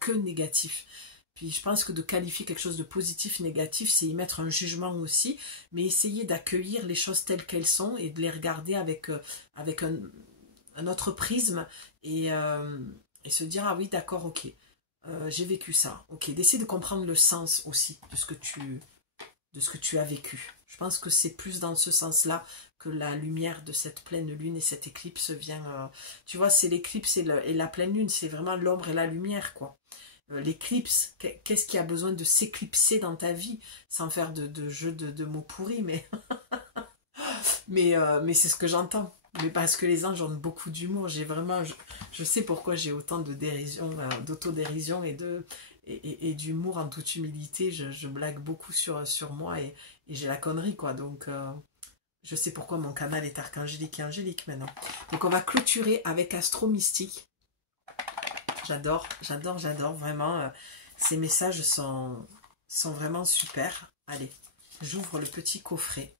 que négatif. Puis je pense que de qualifier quelque chose de positif, négatif, c'est y mettre un jugement aussi, mais essayer d'accueillir les choses telles qu'elles sont et de les regarder avec un autre prisme et se dire, ah oui, d'accord, ok, j'ai vécu ça. Ok, d'essayer de comprendre le sens aussi de ce que tu as vécu. Je pense que c'est plus dans ce sens-là que la lumière de cette pleine lune et cette éclipse vient... tu vois, c'est l'éclipse et la pleine lune, c'est vraiment l'ombre et la lumière, quoi. L'éclipse, qu'est-ce qui a besoin de s'éclipser dans ta vie, sans faire de jeu de mots pourris, mais mais c'est ce que j'entends. Mais parce que les anges ont beaucoup d'humour, j'ai vraiment, je sais pourquoi j'ai autant de dérision, d'autodérision et d'humour en toute humilité. Je blague beaucoup sur moi et j'ai la connerie, quoi. Donc je sais pourquoi mon canal est archangélique et angélique maintenant. Donc on va clôturer avec Astro Mystique. J'adore, j'adore, j'adore, vraiment. Ces messages sont vraiment super. Allez, j'ouvre le petit coffret.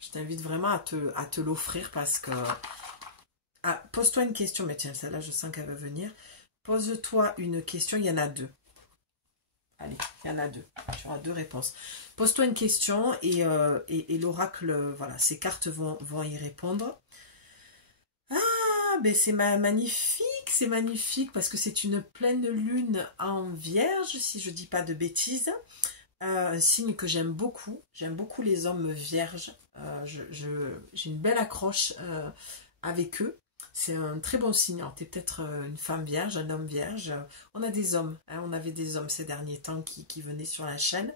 Je t'invite vraiment à te l'offrir parce que... Ah, pose-toi une question, mais tiens, celle-là, je sens qu'elle va venir. Pose-toi une question, il y en a deux. Allez, il y en a deux. Tu auras deux réponses. Pose-toi une question et l'oracle, voilà, ces cartes vont y répondre. Ah, ben c'est magnifique parce que c'est une pleine lune en vierge, si je ne dis pas de bêtises. Un signe que j'aime beaucoup. J'aime beaucoup les hommes vierges. J'ai une belle accroche avec eux. C'est un très bon signe. Tu es peut-être une femme vierge, un homme vierge. On a des hommes. Hein, on avait des hommes ces derniers temps qui venaient sur la chaîne.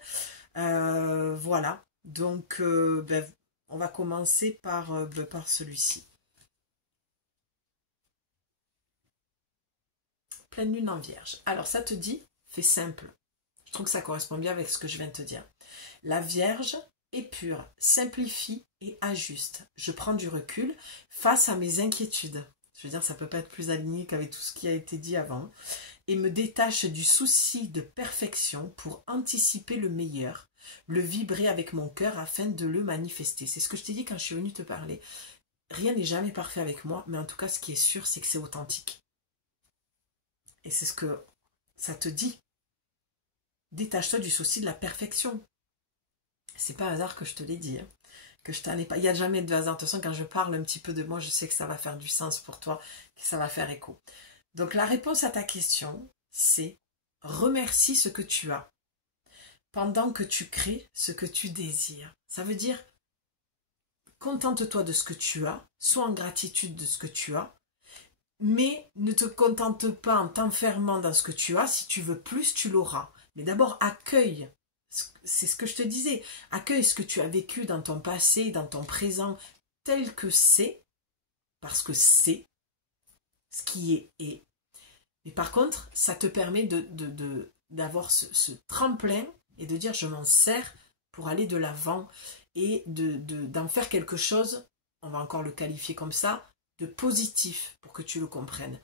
Voilà. Donc, ben, on va commencer par celui-ci. Pleine lune en vierge. Alors, ça te dit, fais simple. Je trouve que ça correspond bien avec ce que je viens de te dire. La Vierge est pure, simplifie et ajuste. Je prends du recul face à mes inquiétudes. Je veux dire, ça ne peut pas être plus aligné qu'avec tout ce qui a été dit avant. Et me détache du souci de perfection pour anticiper le meilleur, le vibrer avec mon cœur afin de le manifester. C'est ce que je t'ai dit quand je suis venue te parler. Rien n'est jamais parfait avec moi, mais en tout cas, ce qui est sûr, c'est que c'est authentique. Et c'est ce que ça te dit. Détache-toi du souci de la perfection. C'est pas hasard que je te l'ai dit. Hein, que je t'en ai pas. Il n'y a jamais de hasard. De toute façon, quand je parle un petit peu de moi, je sais que ça va faire du sens pour toi, que ça va faire écho. Donc la réponse à ta question, c'est remercie ce que tu as pendant que tu crées ce que tu désires. Ça veut dire contente-toi de ce que tu as, sois en gratitude de ce que tu as, mais ne te contente pas en t'enfermant dans ce que tu as. Si tu veux plus, tu l'auras. Mais d'abord, accueille, c'est ce que je te disais, accueille ce que tu as vécu dans ton passé, dans ton présent, tel que c'est, parce que c'est ce qui est. Mais par contre, ça te permet d'avoir ce tremplin et de dire je m'en sers pour aller de l'avant et d'en faire quelque chose, on va encore le qualifier comme ça, de positif pour que tu le comprennes.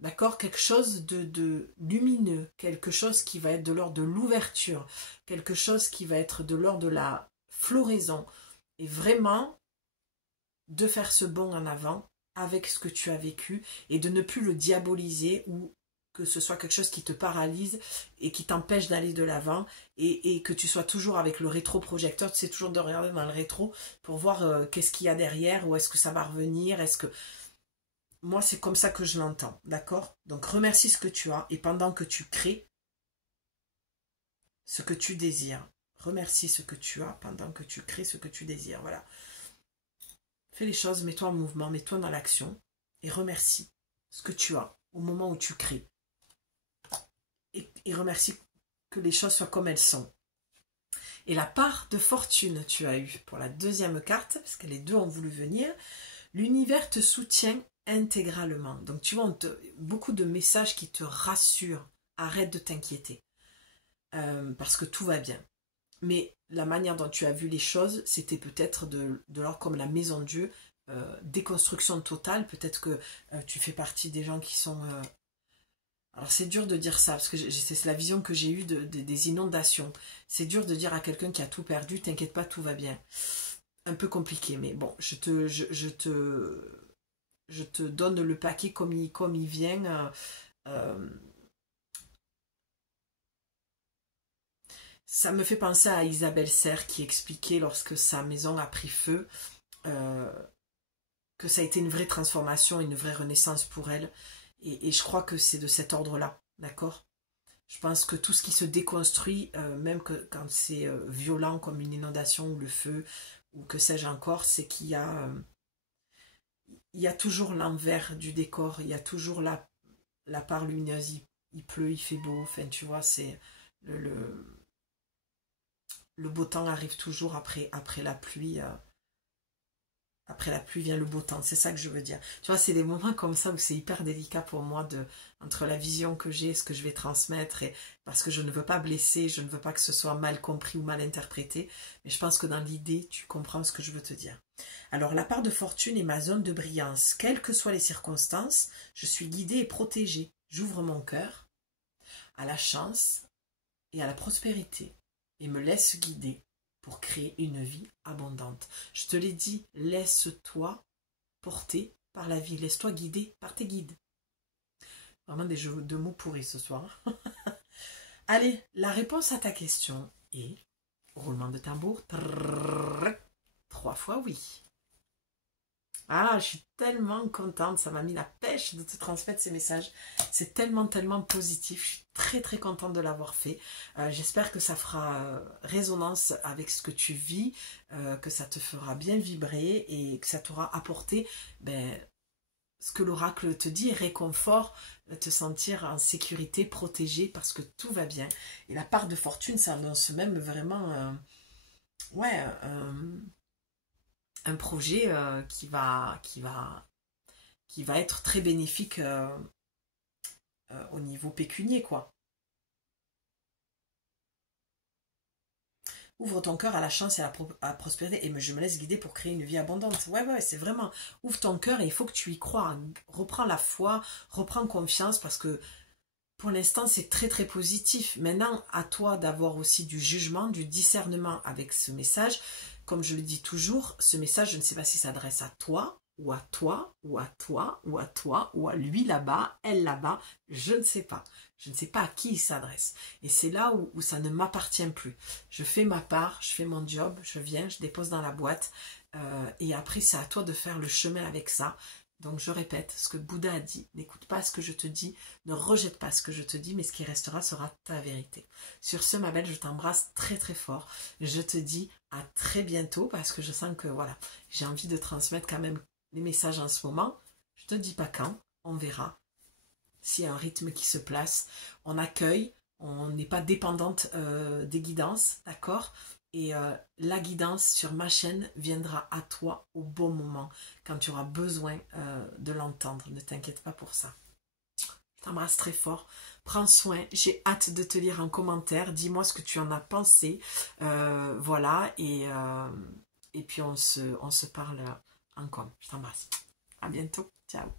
D'accord, quelque chose de lumineux, quelque chose qui va être de l'ordre de l'ouverture, quelque chose qui va être de l'ordre de la floraison, et vraiment de faire ce bond en avant avec ce que tu as vécu et de ne plus le diaboliser ou que ce soit quelque chose qui te paralyse et qui t'empêche d'aller de l'avant et que tu sois toujours avec le rétroprojecteur, tu sais toujours de regarder dans le rétro pour voir qu'est-ce qu'il y a derrière, ou est-ce que ça va revenir, est-ce que... Moi, c'est comme ça que je l'entends, d'accord? Donc, remercie ce que tu as et pendant que tu crées ce que tu désires. Remercie ce que tu as pendant que tu crées ce que tu désires, voilà. Fais les choses, mets-toi en mouvement, mets-toi dans l'action et remercie ce que tu as au moment où tu crées. Et remercie que les choses soient comme elles sont. Et la part de fortune tu as eue pour la deuxième carte, parce que les deux ont voulu venir, l'univers te soutient intégralement. Donc tu vois, beaucoup de messages qui te rassurent. Arrête de t'inquiéter. Parce que tout va bien. Mais la manière dont tu as vu les choses, c'était peut-être de l'ordre comme la maison de Dieu. déconstruction totale. Peut-être que tu fais partie des gens qui sont... alors c'est dur de dire ça, parce que c'est la vision que j'ai eue des inondations. C'est dur de dire à quelqu'un qui a tout perdu, t'inquiète pas, tout va bien. Un peu compliqué, mais bon, je te donne le paquet comme il vient. Ça me fait penser à Isabelle Serre qui expliquait lorsque sa maison a pris feu, euh, que ça a été une vraie transformation, une vraie renaissance pour elle. Et je crois que c'est de cet ordre-là, d'accord? Je pense que tout ce qui se déconstruit, même quand c'est violent comme une inondation ou le feu, ou que sais-je encore, c'est il y a toujours l'envers du décor, il y a toujours la part lumineuse, il pleut, il fait beau, enfin tu vois, c'est le beau temps arrive toujours après la pluie. Après la pluie vient le beau temps, c'est ça que je veux dire. Tu vois, c'est des moments comme ça où c'est hyper délicat pour moi entre la vision que j'ai, ce que je vais transmettre, et parce que je ne veux pas blesser, je ne veux pas que ce soit mal compris ou mal interprété, mais je pense que dans l'idée, tu comprends ce que je veux te dire. Alors, la part de fortune est ma zone de brillance. Quelles que soient les circonstances, je suis guidée et protégée. J'ouvre mon cœur à la chance et à la prospérité et me laisse guider pour créer une vie abondante. Je te l'ai dit, laisse-toi porter par la vie, laisse-toi guider par tes guides. Vraiment des jeux de mots pourris ce soir. Allez, la réponse à ta question est, roulement de tambour, 3 fois oui. Ah, je suis tellement contente, ça m'a mis la pêche de te transmettre ces messages. C'est tellement, tellement positif. Je suis très, très contente de l'avoir fait. J'espère que ça fera résonance avec ce que tu vis, que ça te fera bien vibrer et que ça t'aura apporté ce que l'oracle te dit, réconfort, te sentir en sécurité, protégé parce que tout va bien. Et la part de fortune, ça annonce même vraiment... ouais... un projet qui va être très bénéfique au niveau pécunier, quoi. Ouvre ton cœur à la chance et à la prospérité et je me laisse guider pour créer une vie abondante. Ouais, c'est vraiment... Ouvre ton cœur et il faut que tu y crois. Reprends la foi, reprends confiance parce que pour l'instant, c'est très très positif. Maintenant, à toi d'avoir aussi du jugement, du discernement avec ce message. Comme je le dis toujours, ce message, je ne sais pas s'il s'adresse à toi, ou à toi, ou à toi, ou à toi, ou à lui là-bas, elle là-bas, je ne sais pas. Je ne sais pas à qui il s'adresse. Et c'est là où ça ne m'appartient plus. Je fais ma part, je fais mon job, je viens, je dépose dans la boîte, et après c'est à toi de faire le chemin avec ça. Donc je répète ce que Bouddha a dit, n'écoute pas ce que je te dis, ne rejette pas ce que je te dis, mais ce qui restera sera ta vérité. Sur ce, ma belle, je t'embrasse très très fort. Je te dis à très bientôt parce que je sens que voilà, j'ai envie de transmettre quand même les messages en ce moment. Je te dis pas quand, on verra. S'il y a un rythme qui se place, on accueille, on n'est pas dépendante des guidances, d'accord ? Et la guidance sur ma chaîne viendra à toi au bon moment, quand tu auras besoin de l'entendre. Ne t'inquiète pas pour ça. Je t'embrasse très fort. Prends soin. J'ai hâte de te lire en commentaire. Dis-moi ce que tu en as pensé. Voilà. Et puis on se parle encore. Je t'embrasse. À bientôt. Ciao.